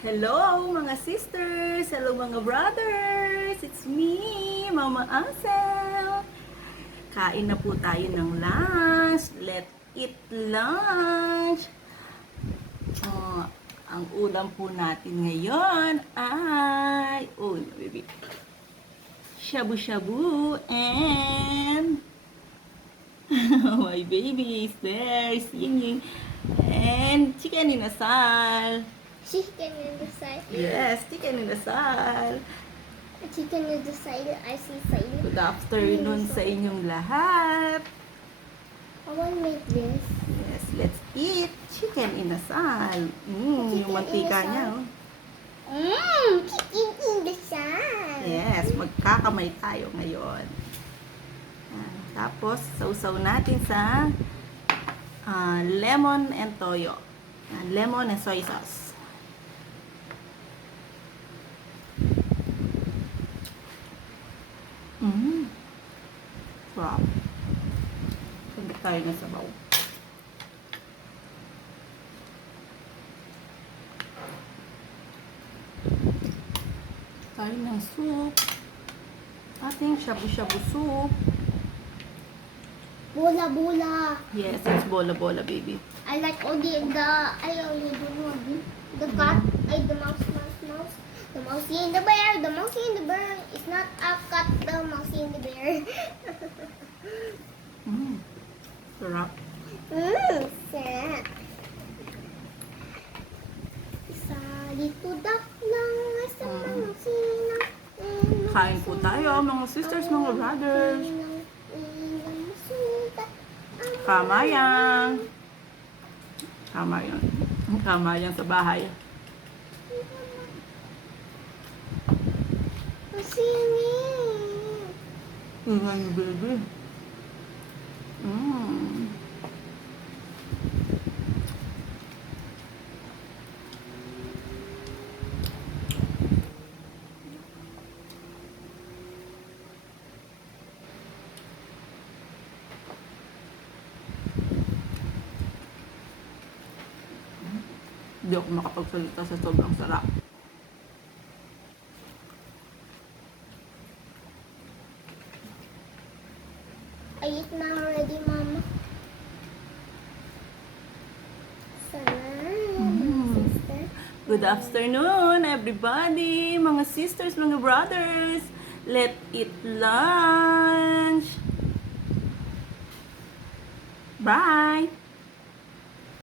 Hello mga sisters! Hello mga brothers! It's me, Mama Acel! Kain na po tayo ng lunch. Let's eat lunch! Ang ulam po natin ngayon ay baby, shabu-shabu and my baby is there singing, and chicken inasal. Chicken in the side. Yes, chicken inasal. Chicken in the side. I see side. Good afternoon sa inyong lahat. I want to make this. Yes, let's eat chicken inasal. Chicken Yung mantika inasal. niya. Chicken in the side. Yes, magkakamay tayo ngayon. Tapos, sausaw natin sa lemon and toyo. Lemon and soy sauce. Wow. Sabit tayo na sabaw. Tayo ng soup. Ating shabu-shabu soup. Bola. Yes, it's bola-bola, baby. I like all the I only do one. The cat, the mouse. The mousey and the bear. The mousey and the bear. It's not a cat. The mousey and the bear. Sarap. Sarap. Sa dito dak lang sa mga sinang. Kain po tayo, mga sisters, mga brothers. Kamayan. Kamayan sa bahay. Ingay, baby. Hindi ako makapagsalita sa sobrang sarap. I eat now already, Mama. Sister. Good afternoon, everybody! Mga sisters, mga brothers! Let's eat lunch! Bye!